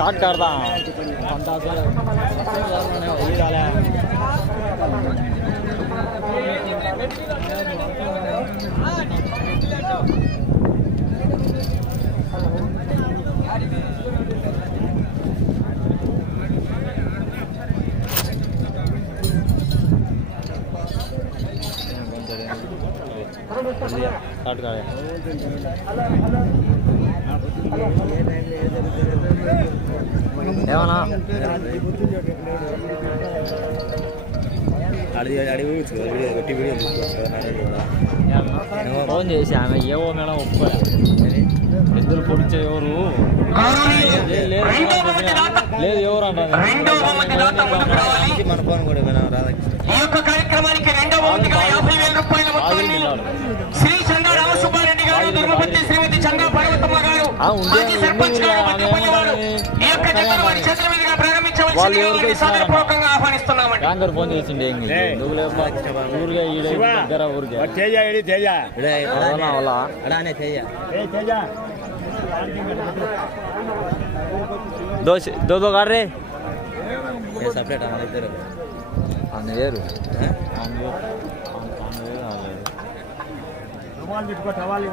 Short car தான். Short car phone చేసి ఆమె ఏవో మేడం ఒప్పుకోలే. ఇద్దరు పొడిచే ఎవరు? లేదు ఎవరు అంటారు? మన ఫోన్ కూడా రాధాకృష్ణ. రెండవ వంతుగా మాజీ సర్పంచ్ ఉండే గారు ఆమె మధ్యపల్లి వారు ఏమన్నది? ఈ యొక్క జగన్ వారి చేతుల మీదుగా వాళ్ళు ప్రారంభించవలసిందిగా ఎవరికో వారిని ఇస్తారంట. సాదరపూర్వకంగా ఆహ్వానిస్తున్నామండి ట్యాంకర్ ఫోన్ చేసిండే నువ్వు లేపా ఊరికే ఈడ దగ్గర ఊరికే. తేజ ఏడి తేజ? అవునా వాళ్ళ అలానే చెయ్య ఏ తేజ? దోశ దో దో కాడ్రే సపరేట్? అన్న ఇద్దరు. అన్న వేరు ఆ? పెట్టుకో టవాలు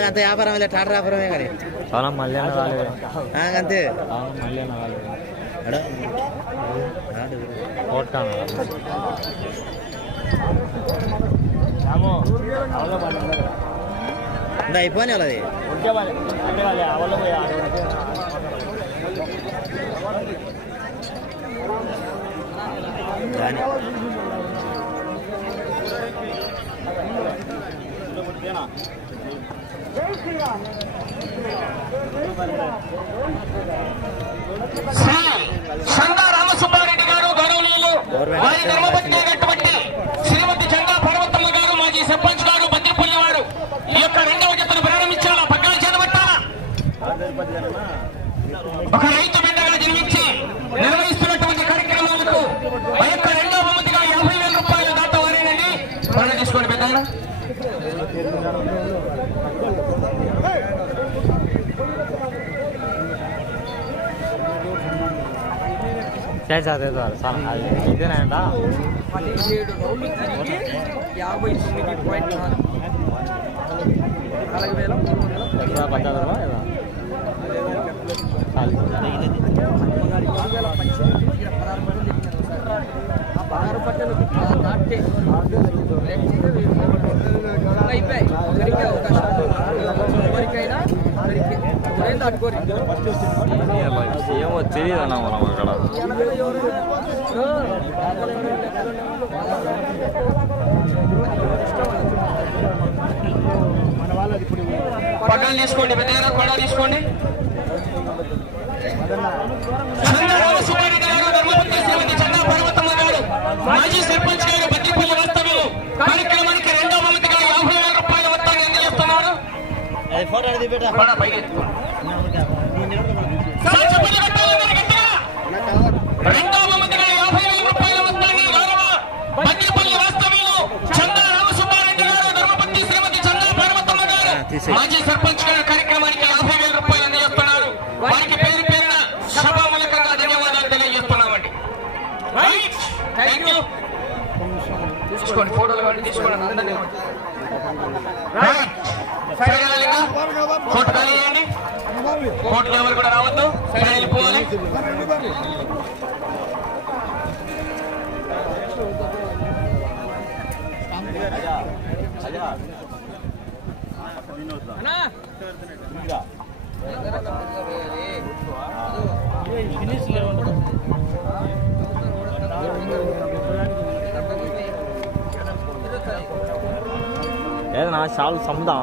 అంత వ్యాపారం లేదు టాటా వ్యాపారమే కానీ. అవునా మళ్ళీ రాలేదు అంతే. రాలేదు అయిపోయి వాళ్ళది దాని. శ్రీ చంద్ర రామసుబ్బారెడ్డి గారు గౌరవనీయులు వారి ధర్మపత్ని అయినటువంటి శ్రీమతి చంద్ర పార్వతమ్మ గారు మాజీ సర్పంచ్ గారు బద్రిపల్లి వారు ఈ యొక్క రెండవ జతను ప్రారంభించాలా? పక్కన చేతబట్టాలా ఒక రైతు బిడ్డగా జన్మించి నిర్వహిస్తున్నటువంటి కార్యక్రమాలకు ఆ యొక్క రెండవ బహుమతిగా యాభై వేల రూపాయలు దాట వారేనండి. వాళ్ళు తీసుకోండి పెద్ద చేసేది సార్ ఇదేనంట పదిహేడు రౌండ్లు తిరిగి యాభై తొమ్మిది పాయింట్ నాలుగు వేల మూడు వందల పద్దెనిమిది పదహారు పట్టలు దాటే. అయిపోయాయి. అవకాశం ఎవరికైనా ఎవరైనా దాటుకోరు ఏమో తెలియదు అన్న మనం అక్కడ పక్కన తీసుకోండి పెద్దగా కూడా తీసుకోండి. మాజీ సర్పంచ్ గారు కార్యక్రమానికి యాభై వేల రూపాయలు అందజేస్తున్నారు. వారికి పేరు పేరున సభామూలకంగా ధన్యవాదాలు తెలియజేస్తున్నామండి. తీసుకోండి ఫోటోలు కానీ తీసుకోండి ఎవరు కూడా రావద్దు. సైడ్ వెళ్ళిపోవాలి. ఏదన్నా చాలు సముదాం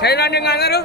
చైనా ఇంకా అందరూ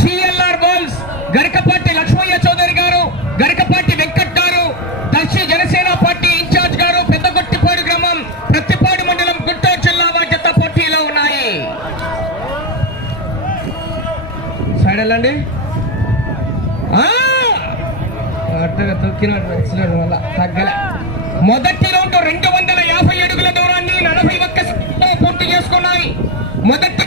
జిఎల్ఆర్ బాల్స్ గరికపాటి లక్ష్మయ్య చౌదరి గారు గరికపాటి వెంకట్ గారు దర్శి జనసేన పార్టీ ఇన్ఛార్జ్ గారు పెద్దగొట్టిపాడు గ్రామం ప్రతిపాడు మండలం గుంటూరు జిల్లా వారి పోటీలో ఉన్నాయి. సైడ్ వెళ్ళండి. తొక్కినాడు ఎక్సలెంట్ వల్ల తగ్గలే. మొదటి రౌండ్ రెండు వందల యాభై అడుగుల దూరాన్ని నలభై ఒక్క పూర్తి చేసుకున్నాయి. మొదటి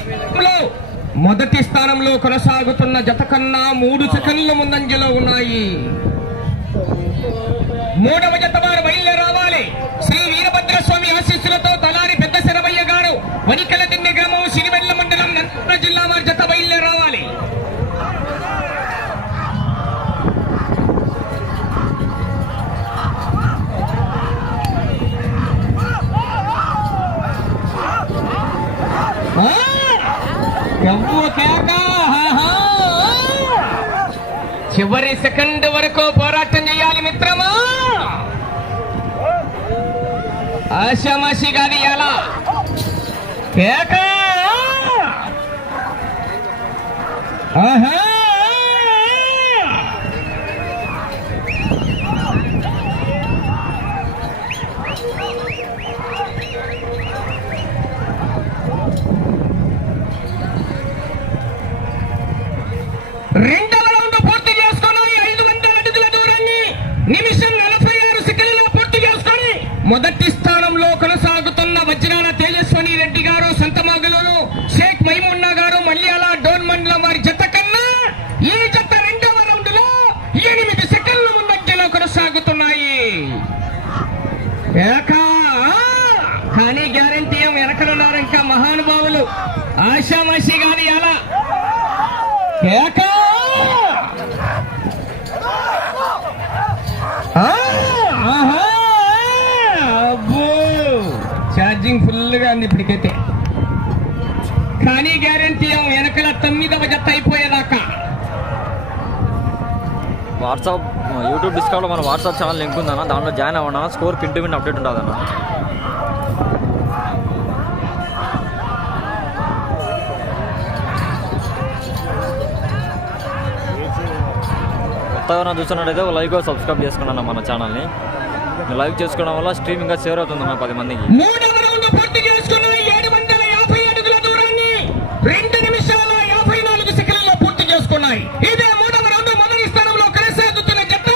మొదటి స్థానంలో కొనసాగుతున్న జత కన్నా మూడు సెకండ్ల ముందంజలో ఉన్నాయి. మూడవ జత వారు బయలుదేరి రావాలి. శ్రీ వీరభద్ర స్వామి ఆశీస్సులతో తలారి పెద్ద శరభయ్య గారు వనికల దిన్నె గ్రామం సిరివెల్ల మండలం నంద్యాల జిల్లా వారి చివరి సెకండ్ వరకు పోరాటం చేయాలి మిత్రమా? ఆశామాషి కాదు ఎలా కేక! ఆహా! మొదటి స్థానంలో కొనసాగుతున్న వజ్రాల తేజస్వని రెడ్డి గారు సంతమాగలూరు షేక్ మైమున్నా గారు మల్యాల డోన్ మండలం వారి జత కన్నా ఈ జత రెండవ రౌండ్లో ఎనిమిది సెకండ్ల ముందంజలో కొనసాగుతున్నాయి. ఏకా! కానీ గ్యారంటీ ఏం వెనకనున్నారు ఇంకా మహానుభావులు. ఆశామాషి గారి అలా. ఉంది ఇప్పటికైతే. కానీ గ్యారంటీ వెనకల తొమ్మిదవ జత అయిపోయేదాకా. వాట్సాప్ యూట్యూబ్ డిస్కౌంట్లో మన వాట్సాప్ ఛానల్ లింక్ ఉందన్న దాంట్లో జాయిన్ అవ్వనా? స్కోర్ పిండి పిండి అప్డేట్ ఉంటుందన్న కొత్తగా చూస్తున్నట్టయితే లైక్ సబ్స్క్రైబ్ చేసుకున్నాను మన ఛానల్ని. లైక్ చేసుకోవడం వల్ల స్ట్రీమ్ ఇంకా షేర్ అవుతుందన్న పది మందికి. పూర్తి చేసుకున్న ఏడు వందల యాభై అడుగుల దూరాన్ని రెండు నిమిషాల యాభై నాలుగు సెకండ్లలో పూర్తి చేసుకున్నాయి. ఇదే మూడవ రౌండ్ మొదటి స్థానంలో కొనసాగుతున్న జత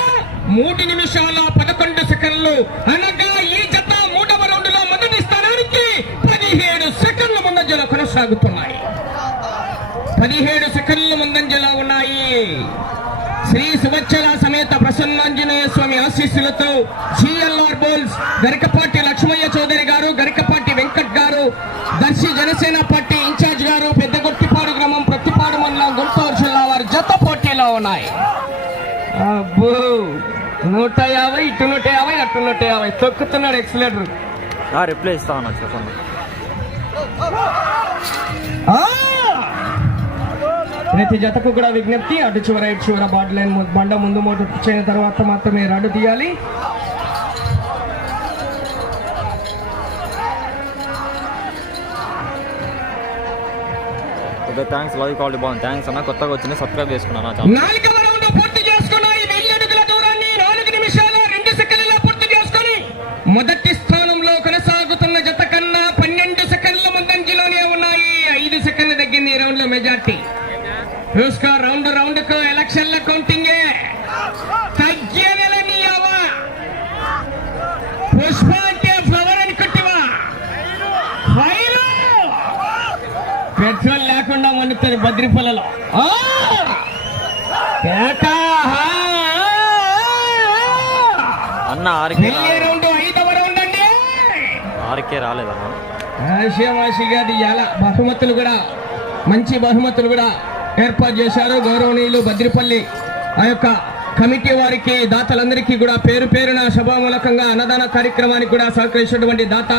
మూడు నిమిషాల పదకొండు సెకండ్లు. అనగా ఈ జత మూడవ రౌండ్లో మొదటి స్థానానికి పదిహేడు సెకండ్ల ముందంజలో కొనసాగుతున్నాయి. పదిహేడు సెకండ్ల ముందంజలో ఉన్నాయి. శ్రీ సువచ్చల సమేత ప్రసన్నాంజనేయ స్వామి ఆశీస్సులతో జిఎల్ఆర్ బోల్స్ గరికపాటి లక్ష్మయ్య చౌదరి గారు గరిక దర్శి జనసేన పార్టీ ఇన్ఛార్జ్ గారు పెద్దగొట్టిపాడు గ్రామం ప్రతిపాడు మండలం గుంటూరు జిల్లా వారి జత పోటీలో ఉన్నాయి. అబ్బో నూట యాభై ఇటు నూట యాభై అటు నూట యాభై. తొక్కుతున్నాడు ఎక్సలేటర్. రిప్లై ఇస్తా ఉన్నా చెప్పండి ప్రతి జతకు కూడా విజ్ఞప్తి అటు చివర ఇటు చివర బాడీ లైన్ బండ ముందు మోటు చేయన తర్వాత మాత్రమే రడ్డు తీయాలి. థ్యాంక్స్ లవ్ క్వాలిటీ బాగుంది థ్యాంక్స్ అన్న కొత్తగా వచ్చింది సబ్స్క్రైబ్ చేసుకున్నాను ఛానల్ నాలుగవ రౌండ్ పూర్తి చేసుకున్నాయి వెయ్యి అడుగుల దూరాన్ని నాలుగు నిమిషాల రెండు సెకండ్లలో పూర్తి చేసుకొని మొదటి స్థానంలో కొనసాగుతున్న జత కన్నా పన్నెండు సెకండ్ల ముందంజలోనే ఉన్నాయి ఐదు సెకండ్ల తగ్గింది ఈ రౌండ్లో మెజార్టీ చూసుకో రౌండ్ రౌండ్కు ఎలక్షన్ల కౌంటింగ్ తగ్గేదలని అవ్వ పుష్ప అంటే ఫ్లవర్ అనుకుంటివా ఫైరు పెట్రోల్ లేకుండా వండుతారు బద్రిపల్లలో ఆ! కేకా! అన్న ఆర్కే ఇవాళ బహుమతులు కూడా మంచి బహుమతులు కూడా ఏర్పాటు చేశారు గౌరవనీయులు బద్రిపల్లి ఆ యొక్క కమిటీ వారికి దాతలందరికీ కూడా పేరు పేరున సభామూలకంగా అన్నదాన కార్యక్రమానికి కూడా సహకరించినటువంటి దాత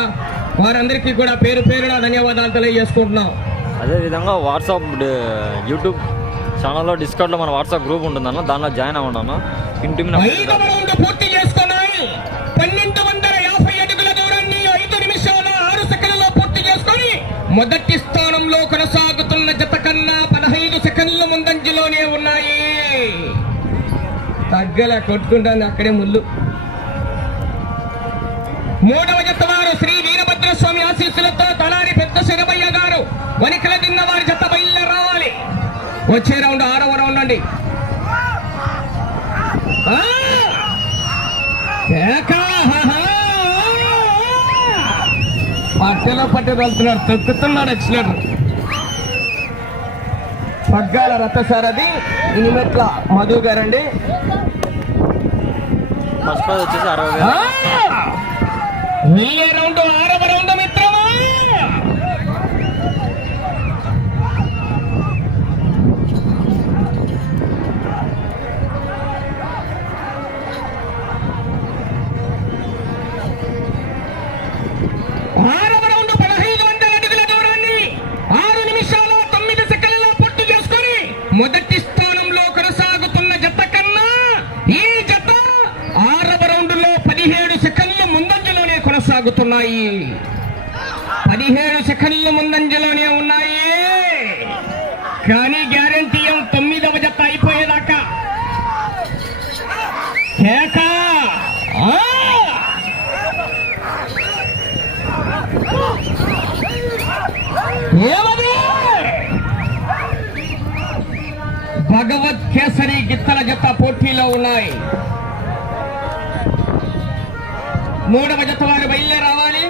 వారందరికీ కూడా పేరు పేరున ధన్యవాదాలు తెలియజేసుకుంటున్నాం. అదేవిధంగా వాట్సాప్ యూట్యూబ్ ఛానల్లో డిస్కౌంట్లో మన వాట్సాప్ గ్రూప్ ఉంటుందన్న దానిలో జాయిన్ అవ్వండి ఇంటి మీద మొదటి స్థానంలో కొనసాగుతున్న జత కన్నా పదహైదు సెకండ్ల ముందంజలోనే ఉన్నాయి. తగ్గల కొట్టుకుంటాను అక్కడే ముళ్ళు. మూడవ జత వారు శ్రీ వీరభద్రస్వామి ఆశీస్సులతో తలారి పెద్ద శరభయ్య గారు వనికల తిన్న వారి జత బయలు రావాలి వచ్చే రౌండ్ ఆరవ రౌండ్ అండి పట్టెలో పట్టే వెళ్తున్నాడు తొక్కుతున్నాడు ఎక్సలేటర్. పగ్గాల రథసారథి ఇనిమెట్ల మధు గారండి. ఫస్ట్ వచ్చేసి అరవై రౌండ్ ఆరవ రౌండ్ మిత్రమా కొనసాగుతున్నాయి. పదిహేడు సెకండ్లు ముందంజలోనే ఉన్నాయి. కానీ గ్యారంటీ ఏం తొమ్మిదవ జత అయిపోయేదాకా. కేక! భగవత్ కేసరి గిత్తల జత పోటీలో ఉన్నాయి. మూడవ జత వారు బయలుదే రావాలి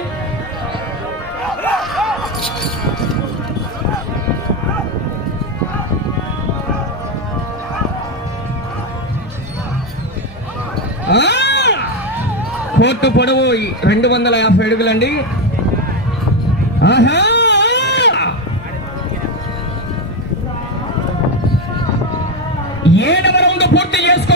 కోర్టు పొడవు రెండు వందల యాభై అడుగులండి. ఆహా! ఏడవ రౌండ్ పూర్తి చేసుకో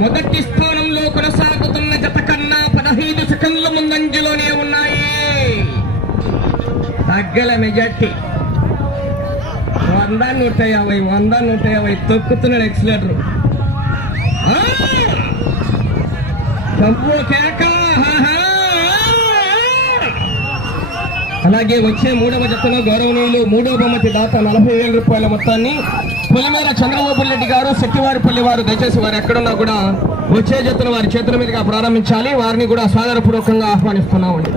మొదటి స్థానంలో కొనసాగుతున్న జత కన్నా పదహైదు సెకండ్ల ముందంజలోనే ఉన్నాయి. తగ్గల మెజార్టీ. వంద నూట యాభై వంద నూట యాభై తొక్కుతున్నాడు ఎక్సలేటర్. అలాగే వచ్చే మూడవ జతలో గౌరవనీయులు మూడవ బొమ్మతి దాత నలభై వేల రూపాయల మొత్తాన్ని పులిమేర చంద్రబాబు రెడ్డి గారు శెట్టివారిపల్లి వారు దయచేసి వారు ఎక్కడున్నా కూడా వచ్చే జతను వారి చేతుల మీదుగా ప్రారంభించాలి. వారిని కూడా సాదరపూర్వకంగా ఆహ్వానిస్తున్నామండి.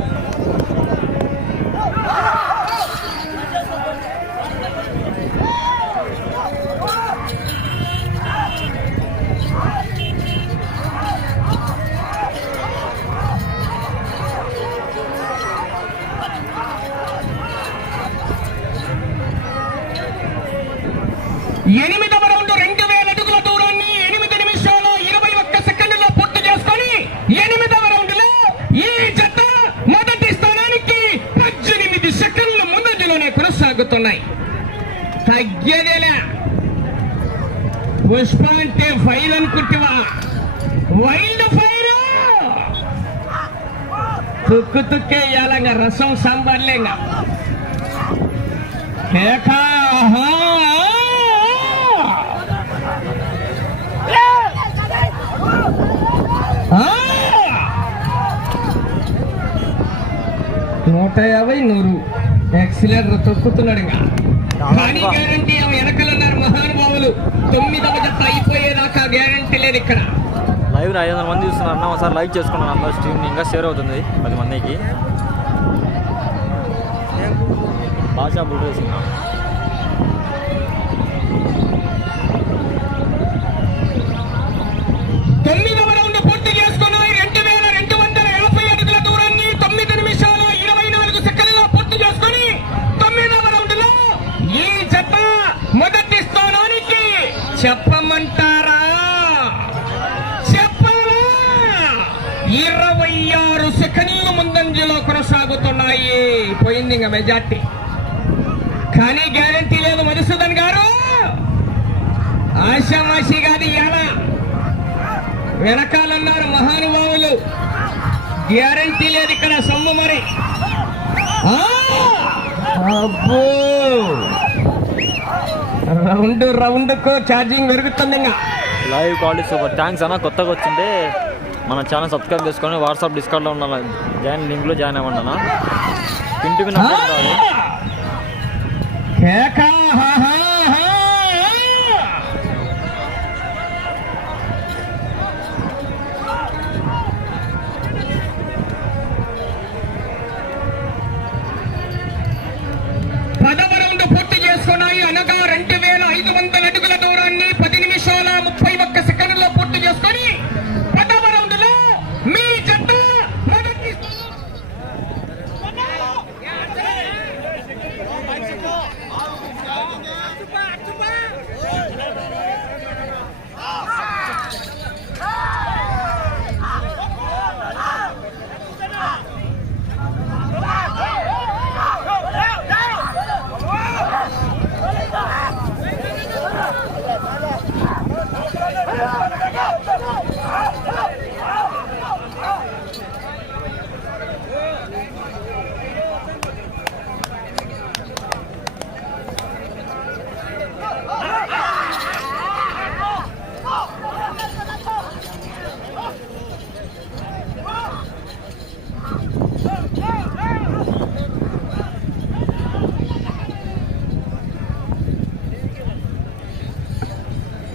రసం సాంబార్లేంగ! నూట యాభై నూరు యాక్సిలేటర్ తొక్కుతున్నాడు ఇంకా కానీ గ్యారంటీ వెనకలున్నారు మహానుభావులు తొమ్మిదవ జత అయిపోయేదాకా గ్యారంటీ లేదు ఇక్కడ లైవ్ ఐదు వందల మంది చూస్తున్నారు. అన్న ఒకసారి లైక్ చేసుకున్నాను. అందరూ స్ట్రీమ్ ఇంకా షేర్ అవుతుంది. పది మందికి భాషా బుల్ రేసింగ్ తొమ్మిదవ రౌండ్ పూర్తి చేసుకున్నాయి రెండు వేల రెండు వందల యాభై అడుగుల దూరాన్ని తొమ్మిది నిమిషాలు ఇరవై నాలుగు సెకండ్లలో పూర్తి చేసుకుని తొమ్మిదవ రౌండ్ లో ఈ జత మొదటి స్థానానికి చెప్పమంటారా? చెప్పరా ఇరవై ఆరు సెకండ్లు ముందంజలో కొనసాగుతున్నాయి. పోయింది ఇంకా మెజార్టీ. కానీ గ్యారంటీ లేదు మధుసూదన్ గారు. ఆశామాషి గారి ఎలా వెనకాలన్నారు మహానుభావులు. గ్యారంటీ లేదు ఇక్కడ సొమ్ము మరి! అబ్బో! రౌండ్ రౌండ్కు ఛార్జింగ్ పెరుగుతుంది ఇంకా. లైవ్ క్వాలిటీ సూపర్ థ్యాంక్స్ అన్న కొత్తగా వచ్చింటే మన ఛానల్ సబ్స్క్రైబ్ చేసుకొని వాట్సాప్ డిస్కౌంట్లో ఉండాలి జాయిన్ లింక్లో జాయిన్ అవ్వండి అన్న. ఇంటికి! కేక హా హా హా! పదవ రౌండ్ పూర్తి చేసుకున్నాయి అనగా రెండు వేల ఐదు వందల అడుగుల దూరాన్ని పది నిమిషాల ముప్పై ఒక్క సెకండ్లో పూర్తి చేసుకొని పదవ రౌండ్లో మీ జట్టు మొదటి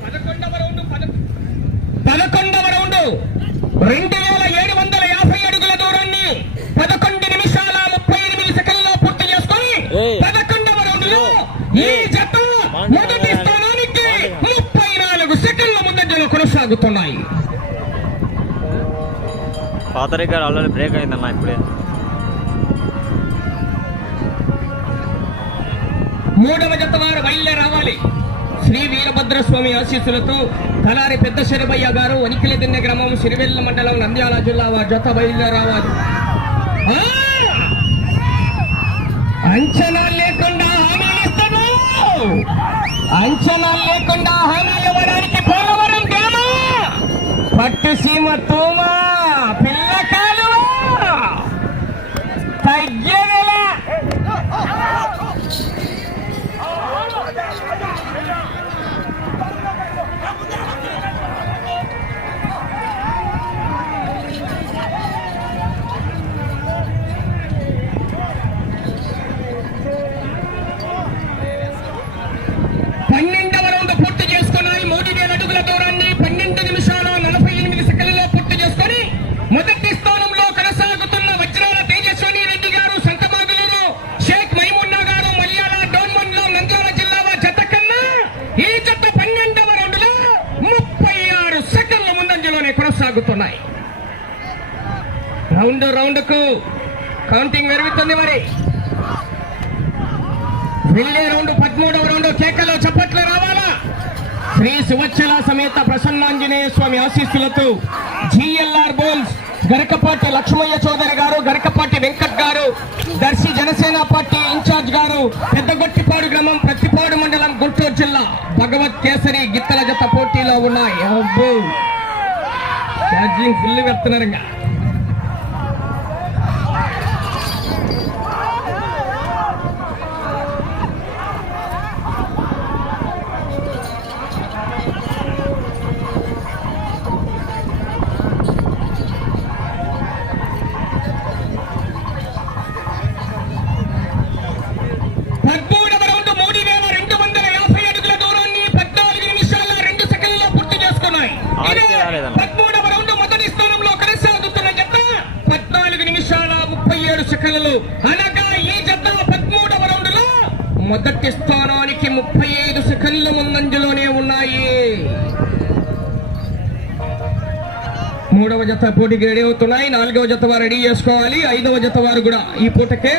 పదకొండవ రౌండ్ పద- పదకొండవ రౌండ్ రెండు వేల ఏడు వందల యాభై అడుగుల దూరాన్ని పదకొండు నిమిషాల ముప్పై ఎనిమిది సెకండ్లో పూర్తి చేసుకొని. పదకొండవ రౌండ్లో ఈ జత మొదటి స్థానానికి ముప్పై నాలుగు సెకండ్ల ముందంజలో కొనసాగుతున్నాయి. ఆల్రెడీ బ్రేక్ అయిందన్న ఇప్పుడే. మూడవ జత వారు బయలుదే రావాలి. శ్రీ వీరభద్ర స్వామి ఆశీస్సులతో తలారి పెద్ద శరభయ్య గారు వనికిలి దిన్నె గ్రామం సిరివెల్ల మండలం నంద్యాల జిల్లా వారి జత బయలుదేరావారు. అంచనా లేకుండా హామీలు ఇస్తాను అంచనా లేకుండా హామీలు ఇవ్వడానికి పోలవరం గ్రామ. పట్టు సీమ తోమా. శివచ్చల సమేత ప్రసన్నాంజనేయ స్వామి ఆశీస్సులతో జిఎల్ఆర్ బోల్స్ గరికపాటి లక్ష్మయ్య చౌదరి గారు గరికపాటి వెంకట్ గారు దర్శి జనసేన పార్టీ ఇన్ఛార్జ్ గారు పెద్దగొట్టిపాడు గ్రామం ప్రతిపాడు మండలం గుంటూరు జిల్లా భగవత్ కేసరి గిత్తల జత పోటీలో ఉన్నాయి. ఛార్జింగ్ ఫుల్ వెళ్తున్నారు రాలేదన్న. పదమూడవ రౌండ్ మొదటి స్థానంలో కొనసాగుతున్న జత పద్నాలుగు నిమిషాల ముప్పై ఏడు సెకండ్లు. అనగా ఈ జత పదమూడవ రౌండ్లో మొదటి స్థానానికి ముప్పై ఐదు సెకండ్ల ముందంజలోనే ఉన్నాయి. మూడవ జత పోటీకి రెడీ అవుతున్నాయి. నాలుగవ జత వారు రెడీ చేసుకోవాలి. ఐదవ జత వారు కూడా ఈ పూటకే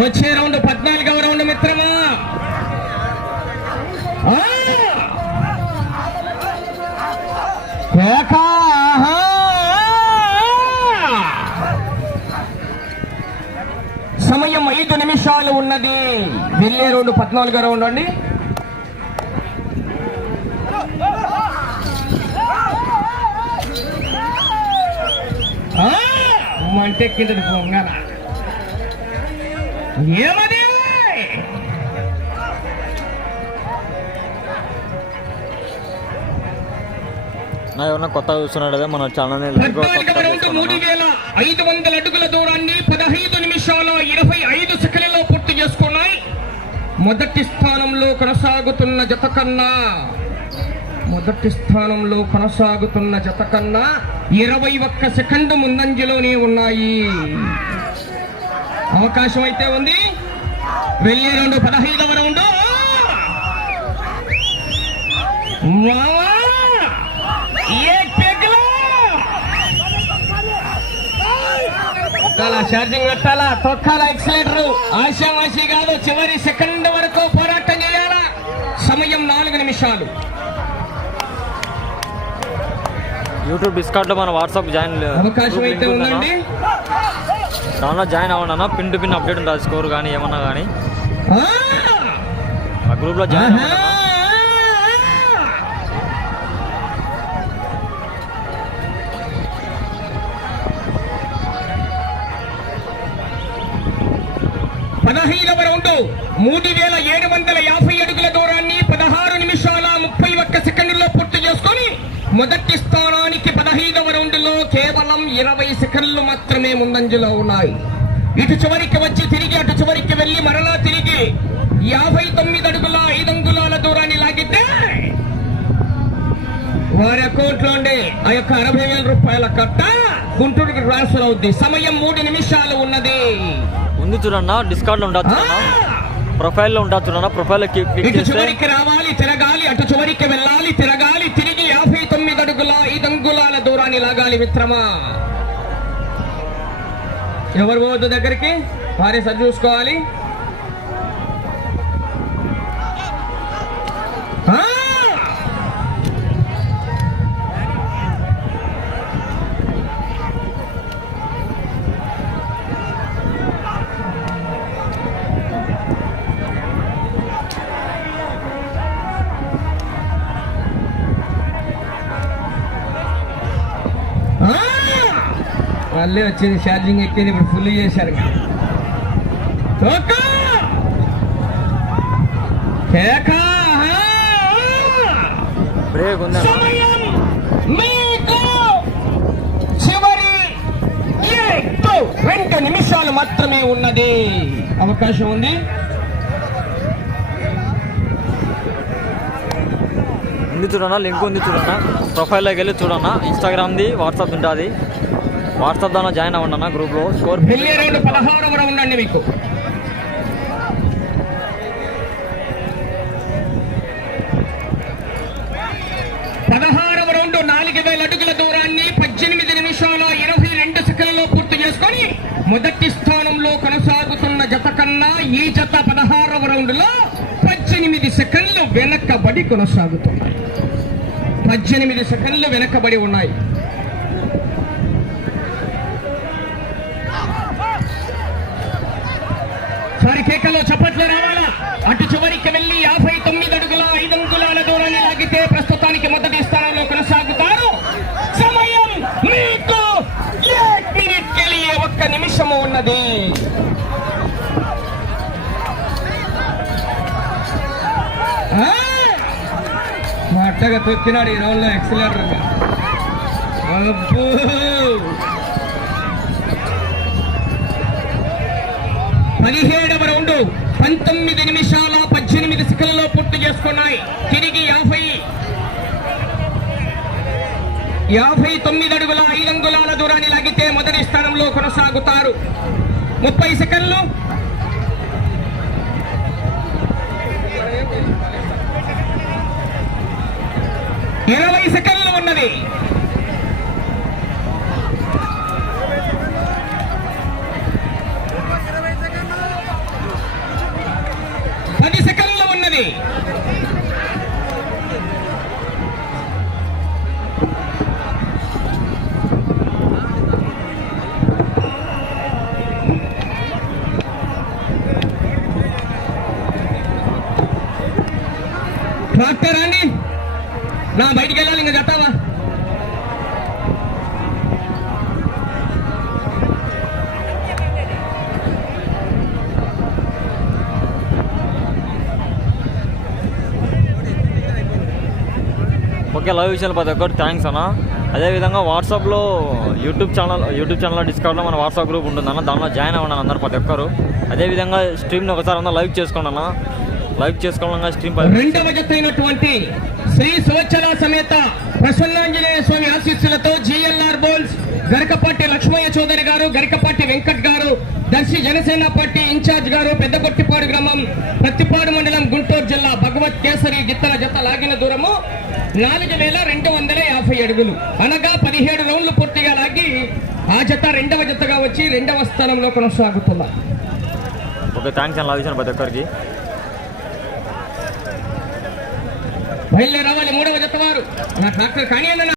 వచ్చే రౌండ్ పద్నాలుగవ రౌండ్ మిత్రమా? సమయం ఐదు నిమిషాలు ఉన్నది. వెళ్ళే రౌండ్ పద్నాలుగో రౌండ్ అండి. అంటే కిందకి పొంగన. ఏమది? నా ఏమన్నా కొత్తగా చూస్తున్నాడు అదే మన రౌండ్ మూడు వేల ఐదు వందల అడుగుల దూరాన్ని పదహైదు నిమిషాల ఇరవై ఐదు సెకండ్లలో పూర్తి చేసుకున్నాయి. మొదటి స్థానంలో కొనసాగుతున్న జత కన్నా మొదటి స్థానంలో కొనసాగుతున్న జత కన్నా ఇరవై ఒక్క సెకండ్ ముందంజలోనే ఉన్నాయి. అవకాశం అయితే ఉంది. వెళ్ళే రెండు పదహైదవ రౌండ్ ఛార్జింగ్ పెట్టాలా? తొక్కాల ఎక్సలేటర్? ఆశామాషి కాదు చివరి సెకండ్ వరకు పోరాటం చేయాలా? సమయం నాలుగు నిమిషాలు. యూట్యూబ్ డిస్కౌంట్లో మన వాట్సాప్ జాయిన్ దానిలో జాయిన్ అవ్వండి పిన్ టు పిన్ అప్డేట్ ఉంటుంది స్కోర్ కానీ ఏమన్నా కానీ ఆ! గ్రూప్లో జాయిన్ ఆహా! అవ్వండి అన్న. పదహైదవ రౌండ్ మూడు వేల ఏడు వందల యాభై అడుగుల దూరాన్ని పదహారు నిమిషాల ముప్పై ఒక్క సెకండ్లో పూర్తి చేసుకొని మొదటి కేవలం ఇరవై సెకండ్లు మాత్రమే ముందంజలో ఉన్నాయి. ఇటు చివరికి వచ్చి తిరిగి అటు చివరికి వెళ్ళి మరలా తిరిగి యాభై తొమ్మిది అడుగుల ఐదు అంగుళాల దూరాన్ని లాగితే వారి అకౌంట్లో ఉండే ఆ యొక్క అరవై వేల రూపాయల కట్ట గుంటూరుకు ట్రాన్స్ఫర్ అవుద్ది. సమయం మూడు నిమిషాలు ఉన్నది. ఉంది చూడన్న డిస్కౌంట్లో ఉంటుంది ఆ! చూడన్న ప్రొఫైల్లో ఉంటుంది చూడన్న. ప్రొఫైల్లో క్లిక్ ఇటు చివరికి రావాలి తిరగాలి అటు చివరికి వెళ్ళాలి తిరగాలి తిరిగి తొమ్మిది అడుగుల దూరాన్ని లాగాలి మిత్రమా? ఎవరు పోవద్దు దగ్గరికి? భార్య సరి చూసుకోవాలి. మళ్ళీ వచ్చింది ఛార్జింగ్ ఎక్కింది ఇప్పుడు ఫుల్ చేశారు! బ్రేక్ ఉంది? రెండు నిమిషాలు మాత్రమే ఉన్నది. అవకాశం ఉంది. చూడన్న లింక్ ఉంది చూడన్న. ప్రొఫైల్లోకి వెళ్ళి చూడన్న. ఇన్స్టాగ్రామ్ది వాట్సాప్ ఉంటుంది. వాట్సాప్ దానిలో జాయిన్ అవ్వండి అన్న గ్రూప్లో స్కోర్ అండి మీకు. పదహారవ రౌండ్ నాలుగు వేల అడుగుల దూరాన్ని పద్దెనిమిది నిమిషాల ఇరవై రెండు సెకండ్లలో పూర్తి చేసుకొని మొదటి స్థానంలో కొనసాగుతున్న జత కన్నా ఈ జత పదహారవ రౌండ్లో పద్దెనిమిది పద్దెనిమిది సెకండ్లు వెనక్కబడి కొనసాగుతున్నాయి. పద్దెనిమిది సెకండ్లు వెనకబడి ఉన్నాయి. సారి కేకల్లో చప్పట్లు రావాలా? అటు చివరికి వెళ్ళి యాభై తొమ్మిది అడుగుల ఐదు అంగుళాల దూరాన్ని లాగితే ప్రస్తుతానికి మొదటి స్థానంలో కొనసాగుతారు. సమయం మీకు. మినిట్ ఒక్క నిమిషము ఉన్నది. మెత్తగా తొక్కినాడు ఈ రౌండ్ ఎక్సలేటర్ పదిహేడవ రౌండ్ పంతొమ్మిది నిమిషాల పద్దెనిమిది సెకండ్లో పూర్తి చేసుకున్నాయి. తిరిగి యాభై. యాభై తొమ్మిది అడుగుల ఐదు అంగుళాల దూరాన్ని లాగితే మొదటి స్థానంలో కొనసాగుతారు. ముప్పై సెకండ్లు. ఇరవై సెకండ్లు ఉన్నది. పది సెకండ్లు ఉన్నది. ట్రాక్టర్ అండి నా బయటికి వెళ్ళాలి ఇంకా చెప్తావా ఓకే లవ్ విషయాలు ప్రతి ఒక్కరు థ్యాంక్స్ అన్న. అదేవిధంగా వాట్సాప్లో యూట్యూబ్ ఛానల్ యూట్యూబ్ ఛానల్ డిస్కౌంట్లో మన వాట్సాప్ గ్రూప్ ఉంటుందన్న దానిలో జాయిన్ అవ్వండి అందరూ ప్రతి ఒక్కరు. అదేవిధంగా స్ట్రీమ్ని ఒకసారి అందరూ లైక్ చేసుకోండి అన్న. లైక్ చేసుకోవడంగా స్ట్రీమ్ రెండవ జత అయినటువంటి శ్రీ సువచ్చల సమేత ప్రసన్నాంజనేయ స్వామి ఆశీస్సులతో జిఎల్ఆర్ బోల్స్ గరికపాటి లక్ష్మయ్య చౌదరి గారు గరికపాటి వెంకట్ గారు దర్శి జనసేన పార్టీ ఇన్ఛార్జ్ గారు పెద్దకొట్టిపాడు గ్రామం ప్రతిపాడు మండలం గుంటూరు జిల్లా భగవత్ కేసరి గిత్తల జత లాగిన దూరము నాలుగు వేల రెండు వందల యాభై అడుగులు. అనగా పదిహేడు రౌండ్లు పూర్తిగా లాగి ఆ జత రెండవ జతగా వచ్చి రెండవ స్థానంలో కొనసాగుతున్నారు. ఓకే థ్యాంక్స్ ప్రతి ఒక్కరికి. బయలుదేరి రావాలి మూడవ జత వారు. నా ట్రాక్టర్ కానీ